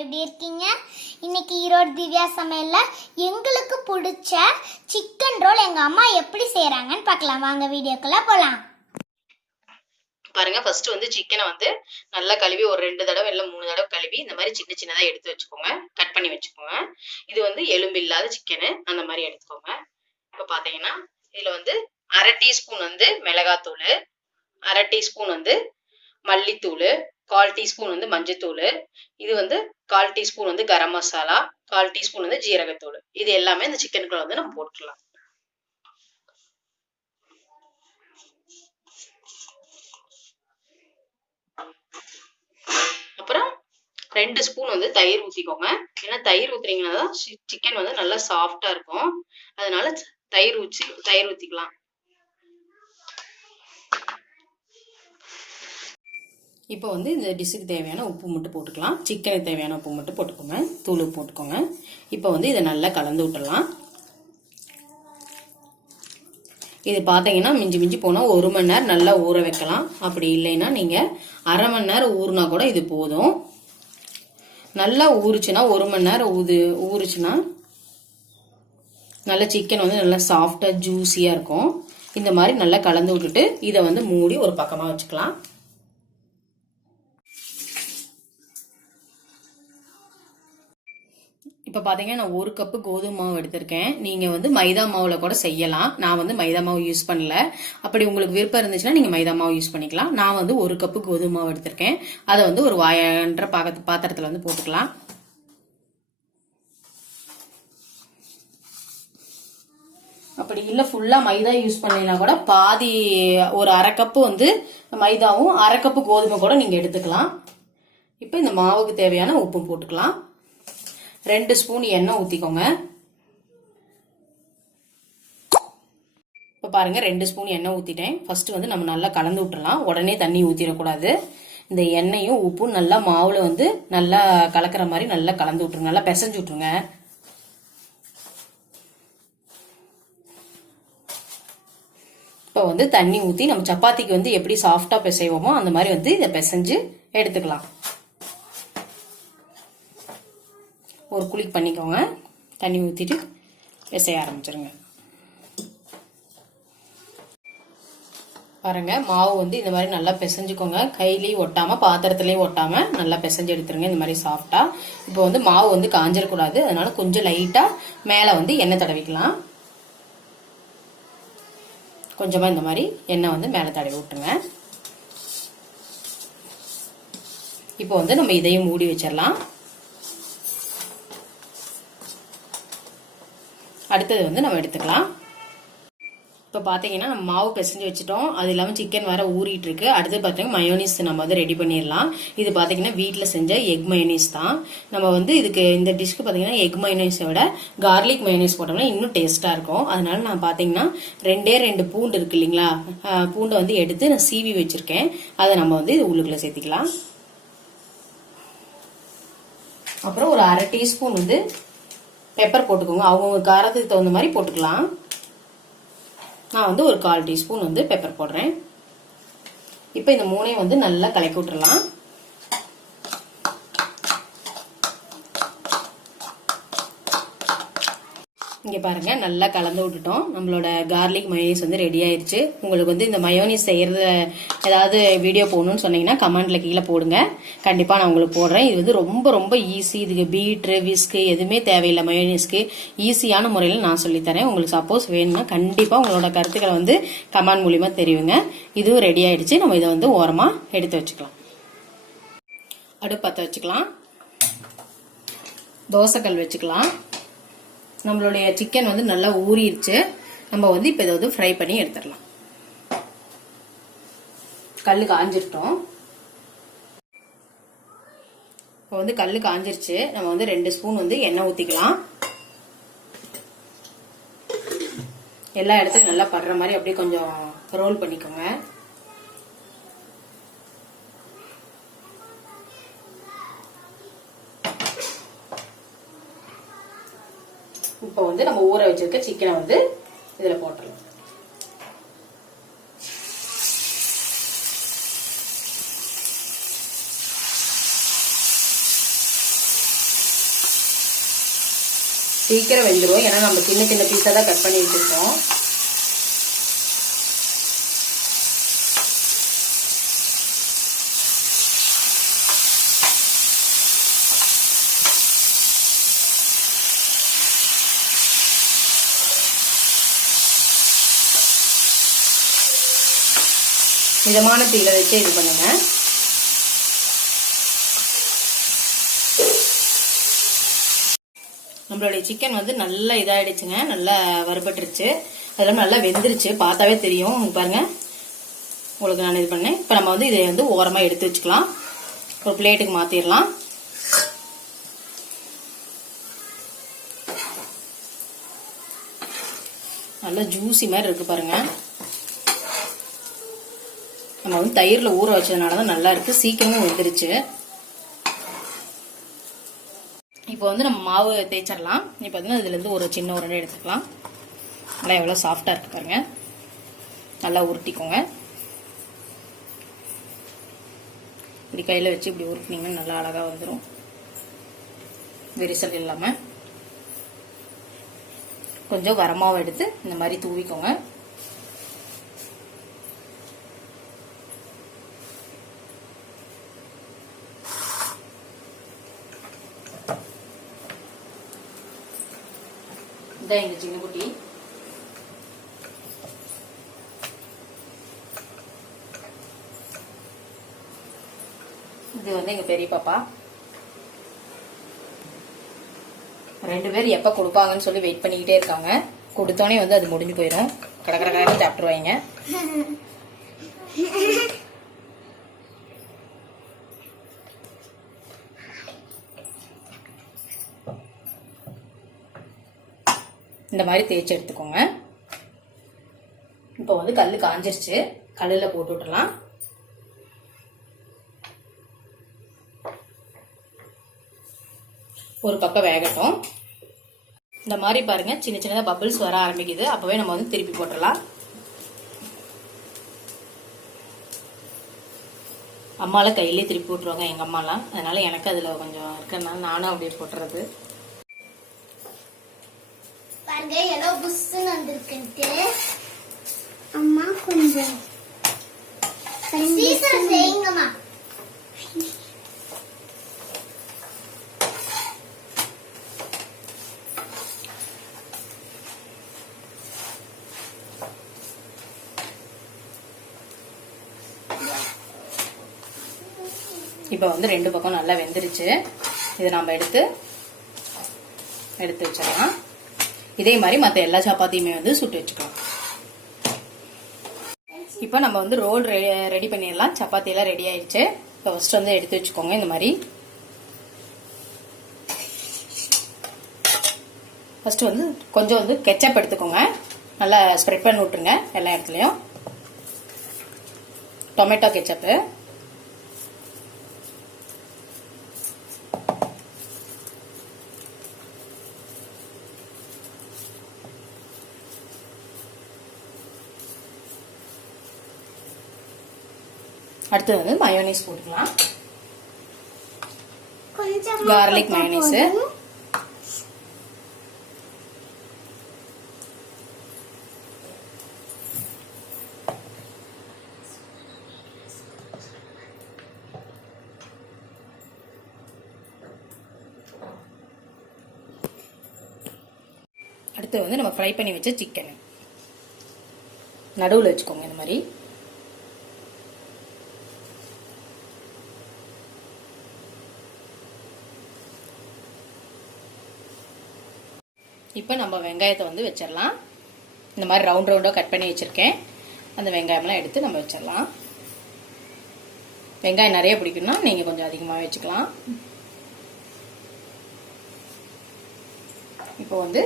எப்படி இருக்கீங்க? இன்னைக்கு ஈரோடு திவ்யா சமையல்ல எங்களுக்கு பிடிச்ச சிக்கன் ரோல் எங்க அம்மா எப்படி செய்யறாங்கன்னு பார்க்கலாம். வாங்க வீடியோக்குள்ள போலாம். பாருங்க, ஃபர்ஸ்ட் வந்து சிக்கனை வந்து நல்லா கழுவி ஒரு 2 தடவை இல்லை 3 தடவை கழுவி இந்த மாதிரி சின்ன சின்னதா எடுத்து வச்சுக்கோங்க. கட் பண்ணி வச்சுக்கோங்க. இது வந்து எலும்பு இல்லாத சிக்கனு, அந்த மாதிரி எடுத்துக்கோங்க. இப்போ பாத்தீங்கன்னா இதுல வந்து 1/2 டீஸ்பூன் வந்து மிளகாத்தூள், 1/2 டீஸ்பூன் வந்து மல்லித்தூள், 1/4 டீஸ்பூன் வந்து மஞ்சத்தூள், இது வந்து 1/4 டீஸ்பூன் வந்து கரம் மசாலா, 1/4 டீஸ்பூன் வந்து ஜீரகத்தூள். இது எல்லாமே இந்த சிக்கனுக்குள்ள வந்து நம்ம போட்டுக்கலாம். அப்புறம் 2 ஸ்பூன் வந்து தயிர் ஊற்றிக்கோங்க. ஏன்னா தயிர் ஊற்றுறீங்கன்னா தான் சிக்கன் வந்து நல்லா சாஃப்டா இருக்கும். அதனால தயிர் ஊற்றிக்கலாம். இப்போ வந்து இந்த டிஷ்ஷுக்கு தேவையான உப்பு மட்டும் போட்டுக்கலாம். சிக்கனுக்கு தேவையான உப்பு மட்டும் போட்டுக்கோங்க. தூள் போட்டுக்கோங்க. இப்போ வந்து இதை நல்லா கலந்து விட்டுடலாம். இது பார்த்தீங்கன்னா மிஞ்சி போனால் 1 மணி நேரம் நல்லா ஊற வைக்கலாம். அப்படி இல்லைன்னா நீங்கள் 1/2 மணி நேரம் ஊறினா கூட இது போதும். நல்லா ஊறுச்சுன்னா 1 மணி நேரம் ஊறுச்சுன்னா நல்லா சிக்கன் வந்து நல்லா சாஃப்டா ஜூஸியா இருக்கும். இந்த மாதிரி நல்லா கலந்து விட்டுட்டு இதை வந்து மூடி ஒரு பக்கமா வச்சுக்கலாம். இப்போ பார்த்தீங்கன்னா நான் 1 கப்பு கோதுமை மாவு எடுத்திருக்கேன். நீங்கள் வந்து மைதா மாவில் கூட செய்யலாம். நான் வந்து மைதா மாவு யூஸ் பண்ணல. அப்படி உங்களுக்கு விருப்பம் இருந்துச்சுன்னா நீங்கள் மைதா மாவு யூஸ் பண்ணிக்கலாம். நான் வந்து 1 கப்பு கோதுமை மாவு எடுத்திருக்கேன். அதை வந்து ஒரு வாயன்ற பாத்திரத்தில் வந்து போட்டுக்கலாம். அப்படி இல்லை ஃபுல்லாக மைதா யூஸ் பண்ணீங்கன்னா கூட பாதி ஒரு 1/2 கப்பு வந்து மைதாவும் 1/2 கப்பு கோதுமை கூட நீங்கள் எடுத்துக்கலாம். இப்போ இந்த மாவுக்கு தேவையான உப்பு போட்டுக்கலாம். 2 ஸ்பூன் எண்ணெய் ஊற்றிக்கோங்க. இப்போ பாருங்க 2 ஸ்பூன் எண்ணெய் ஊற்றிட்டேன். ஃபர்ஸ்ட் வந்து நம்ம நல்லா கலந்து விட்டுறலாம். உடனே தண்ணி ஊற்றிடக்கூடாது. இந்த எண்ணெயும் உப்பும் நல்லா மாவுல வந்து நல்லா கலக்கிற மாதிரி நல்லா கலந்து விட்டுருங்க. நல்லா பிசைஞ்சு விட்டுருங்க. இப்போ வந்து தண்ணி ஊற்றி நம்ம சப்பாத்திக்கு வந்து எப்படி சாஃப்டா பிசைவோமோ அந்த மாதிரி வந்து இதை பிசைஞ்சு எடுத்துக்கலாம். ஒரு குளிக் பண்ணிக்கோங்க. தண்ணி ஊற்றிட்டு பிசைய ஆரம்பிச்சிருங்க. பாருங்க மாவு வந்து இந்த மாதிரி நல்லா பிசைஞ்சுக்கோங்க. கையிலையும் ஒட்டாம பாத்திரத்திலையும் ஒட்டாம நல்லா பிசைஞ்சு எடுத்துருங்க. இந்த மாதிரி சாஃப்டா. இப்போ வந்து மாவு வந்து காஞ்சிடக்கூடாது. அதனால கொஞ்சம் லைட்டா மேல வந்து எண்ணெய் தடவிக்கலாம். கொஞ்சமா இந்த மாதிரி எண்ணெய் வந்து மேல தடவி விட்டுருங்க. இப்போ வந்து நம்ம இதையும் மூடி வச்சிடலாம். அடுத்தது வந்து நம்ம எடுத்துக்கலாம். இப்போ பார்த்தீங்கன்னா நம்ம மாவு பிசைஞ்சு வச்சுட்டோம். அது இல்லாமல் சிக்கன் வேற ஊறிட்டு இருக்கு. அடுத்து பார்த்தீங்கன்னா மயோனிஸ் நம்ம வந்து ரெடி பண்ணிடலாம். இது பார்த்தீங்கன்னா வீட்டில் செஞ்ச எக் மயோனிஸ் தான். நம்ம வந்து இதுக்கு இந்த டிஷ்க்கு பார்த்தீங்கன்னா எக் மயோனிஸை விட கார்லிக் மயோனிஸ் போட்டோம்னா இன்னும் டேஸ்ட்டாக இருக்கும். அதனால நான் பார்த்தீங்கன்னா 2 பூண்டு இருக்கு இல்லைங்களா, பூண்டை வந்து எடுத்து நான் சீவி வச்சிருக்கேன். அதை நம்ம வந்து இது உள்ளுக்குள்ள சேர்த்திக்கலாம். அப்புறம் ஒரு 1/2 டீஸ்பூன் வந்து பெப்பர் போட்டுக்கோங்க. அவங்க காரத்துக்கு தகுந்த மாதிரி போட்டுக்கலாம். நான் வந்து ஒரு 1/4 டீஸ்பூன் வந்து பெப்பர் போடுறேன். இப்போ இந்த மூணையும் வந்து நல்லா கலக்கி விட்டுறலாம். இங்க பாருங்க நல்லா கலந்து விட்டுட்டோம். நம்மளோட கார்லிக் மயோனிஸ் வந்து ரெடி ஆயிருச்சு. உங்களுக்கு வந்து இந்த மயோனிஸ் செய்யறது ஏதாவது வீடியோ போடணும்னு சொன்னீங்கன்னா கமெண்ட்ல கீழே போடுங்க. கண்டிப்பா நான் உங்களுக்கு போடுறேன். இது வந்து ரொம்ப ஈஸி. இதுக்கு பீட்ரு விஸ்கு எதுவுமே தேவையில்லை. மயோனிஸ்க்கு ஈஸியான முறையில் நான் சொல்லித்தரேன். உங்களுக்கு சப்போஸ் வேணும்னா கண்டிப்பா உங்களோட கருத்துக்களை வந்து கமெண்ட் மூலியமா தெரிவிங்க. இதுவும் ரெடி ஆயிடுச்சு. நம்ம இதை வந்து ஓரமா எடுத்து வச்சுக்கலாம். அடுப்பு பற்ற வச்சுக்கலாம். தோசைக்கல் வச்சுக்கலாம். நம்மளுடைய சிக்கன் வந்து நல்லா ஊறிடுச்சு. நம்ம வந்து இப்ப இதை வந்து ஃப்ரை பண்ணி எடுத்துடலாம். கல்லு காஞ்சிட்டோம். இப்போ வந்து கல்லு காஞ்சிருச்சு. நம்ம வந்து 2 ஸ்பூன் வந்து எண்ணெய் ஊத்திக்கலாம். எல்லா இடத்துலையும் நல்லா படுற மாதிரி அப்படியே கொஞ்சம் ரோல் பண்ணிக்கோங்க. இப்போ வந்து நம்ம ஊற வச்சிருக்க சிக்கனை வந்து இதுல போட்டுடலாம். சீக்கிரம் வெந்துடும். ஏன்னா நம்ம சின்ன சின்ன பீஸாக தான் கட் பண்ணி வச்சுருக்கோம். மிதமான தீயில வச்சு இது பண்ணுங்க. நம்மளுடைய சிக்கன் வந்து நல்லா இதாயிடுச்சுங்க, நல்லா வறுபட்டுருச்சு, அதெல்லாம் நல்லா வெந்துருச்சு, பார்த்தாவே தெரியும். உங்களுக்கு பாருங்க, உங்களுக்கு நான் இது பண்ணேன். இப்போ நம்ம வந்து இதை வந்து ஓரமாக எடுத்து வச்சுக்கலாம், ஒரு பிளேட்டுக்கு மாற்றிடலாம். நல்லா ஜூசி மாதிரி இருக்கு பாருங்க. நம்ம வந்து தயிரில் ஊற வச்சதுனால தான் நல்லா இருக்கு, சீக்கிரமும் வெந்துருச்சு. இப்போ வந்து நம்ம மாவு தேய்ச்சிடலாம். இப்போ வந்து இதுலேருந்து ஒரு சின்ன உருண்டை எடுத்துக்கலாம். நல்லா எவ்வளோ சாஃப்டாக இருக்கு பாருங்க. நல்லா உருட்டிக்கோங்க. இப்படி கையில் வச்சு இப்படி உருட்டினீங்கன்னா நல்லா அழகாக வந்துடும், விரிசல் இல்லாமல். கொஞ்சம் வரமாவை எடுத்து இந்த மாதிரி தூவிக்கோங்க. இதான் எங்க சின்ன குட்டி. இது வந்து எங்க பெரிய பாப்பா. 2 பேர் எப்ப கொடுப்பாங்கன்னு சொல்லி வெயிட் பண்ணிக்கிட்டே இருக்காங்க. கொடுத்தோடனே வந்து அது முடிஞ்சு போயிடும், கடற்கரை சாப்பிட்டுருவாங்க. இந்த மாதிரி தேய்ச்சி எடுத்துக்கோங்க. இப்போ வந்து கல் காஞ்சிருச்சு, கல்லில் போட்டு விட்டுலாம். ஒரு பக்கம் வேகட்டும். இந்த மாதிரி பாருங்க, சின்ன சின்னதாக பபிள்ஸ் வர ஆரம்பிக்குது. அப்பவே நம்ம வந்து திருப்பி போட்டுடலாம். அம்மாலாம் கையிலே திருப்பி போட்டுருவாங்க எங்க அம்மாலாம், அதனால எனக்கு அதுல கொஞ்சம் இருக்கிறதுனால நானும் அப்படியே போட்டுறது. எல்லோ புஷ்னு வந்திருக்குன்ட்டு அம்மா கொஞ்சம் சீசர் செய்யுங்கம்மா. இப்போ வந்து 2 பக்கம் நல்லா வெந்துருச்சு. இதை நம்ம எடுத்து வச்சிடலாம். இதே மாதிரி மற்ற எல்லா சப்பாத்தியுமே வந்து சுட்டு வச்சுக்கலாம். இப்போ நம்ம வந்து ரோல் ரெடி பண்ணிடலாம். சப்பாத்தி எல்லாம் ரெடி ஆயிடுச்சு. இப்போ ஃபர்ஸ்ட் வந்து எடுத்து வச்சுக்கோங்க. இந்த மாதிரி ஃபர்ஸ்ட் வந்து கொஞ்சம் வந்து கெச்சப் எடுத்துக்கோங்க, நல்லா ஸ்ப்ரெட் பண்ணி விட்டுருங்க எல்லா இடத்துலையும். டொமேட்டோ கெச்சப்பு, அடுத்து வந்து மயோனைஸ் போட்டுக்கலாம். கார்லிக் மயோனைஸ், அடுத்து வந்து நம்ம ஃப்ரை பண்ணி வச்ச சிக்கன் நடுவில் வச்சுக்கோங்க. இந்த மாதிரி இப்போ நம்ம வெங்காயத்தை வந்து வச்சிடலாம். இந்த மாதிரி ரவுண்ட் ரவுண்டாக கட் பண்ணி வச்சுருக்கேன். அந்த வெங்காயம்லாம் எடுத்து நம்ம வச்சிடலாம். வெங்காயம் நிறைய பிடிக்கும்னா நீங்கள் கொஞ்சம் அதிகமாக வச்சுக்கலாம். இப்போ வந்து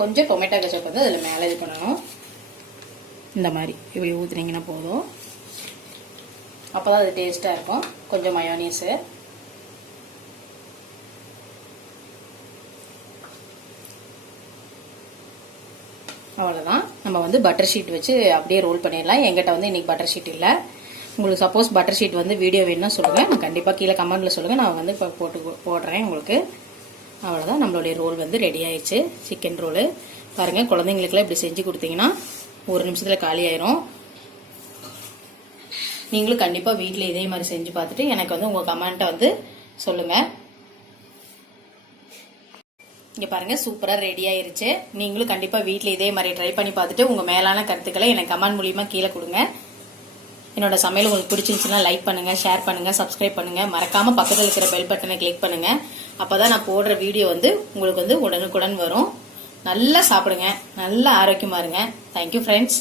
கொஞ்சம் டொமேட்டோ கெச்சப் வந்து அதில் மேலே இது பண்ணணும். இந்த மாதிரி இப்படி ஊற்றுனீங்கன்னா போதும், அப்போ தான் அது டேஸ்ட்டாக இருக்கும். கொஞ்சம் மயோனீஸு, அவ்வளோதான். நம்ம வந்து பட்டர் ஷீட் வச்சு அப்படியே ரோல் பண்ணிடலாம். எங்கிட்ட வந்து இன்னைக்கு பட்டர் ஷீட் இல்லை. உங்களுக்கு சப்போஸ் பட்டர் ஷீட் வந்து வீடியோ வேணும்னா சொல்லுங்கள், நான் கண்டிப்பாக கீழே கமெண்ட்டில் சொல்லுங்கள், நான் வந்து இப்போ போடுறேன் உங்களுக்கு. அவ்வளோதான், நம்மளுடைய ரோல் வந்து ரெடி ஆயிடுச்சு. சிக்கன் ரோலு பாருங்கள், குழந்தைங்களுக்குலாம் இப்படி செஞ்சு கொடுத்தீங்கன்னா 1 நிமிஷத்தில் காலி ஆயிரும். நீங்களும் கண்டிப்பாக வீட்டில் இதே மாதிரி செஞ்சு பார்த்துட்டு எனக்கு வந்து உங்கள் கமெண்ட்டை வந்து சொல்லுங்கள். இங்கே பாருங்கள், சூப்பராக ரெடி ஆயிருச்சு. நீங்களும் கண்டிப்பாக வீட்டில் இதே மாதிரி ட்ரை பண்ணி பார்த்துட்டு உங்கள் மேலான கருத்துக்களை எனக்கு கமெண்ட் மூலியமாக கீழே கொடுங்க. என்னோட சமையல் உங்களுக்கு பிடிச்சிருந்துச்சுன்னா லைக் பண்ணுங்கள், ஷேர் பண்ணுங்கள், சப்ஸ்கிரைப் பண்ணுங்கள். மறக்காமல் பக்கத்தில் இருக்கிற பெல் பட்டனை கிளிக் பண்ணுங்கள். அப்போ தான் நான் போடுற வீடியோ வந்து உங்களுக்கு வந்து உடனுக்குடன் வரும். நல்லா சாப்பிடுங்க, நல்லா ஆரோக்கியமாக இருங்க. Thank you friends.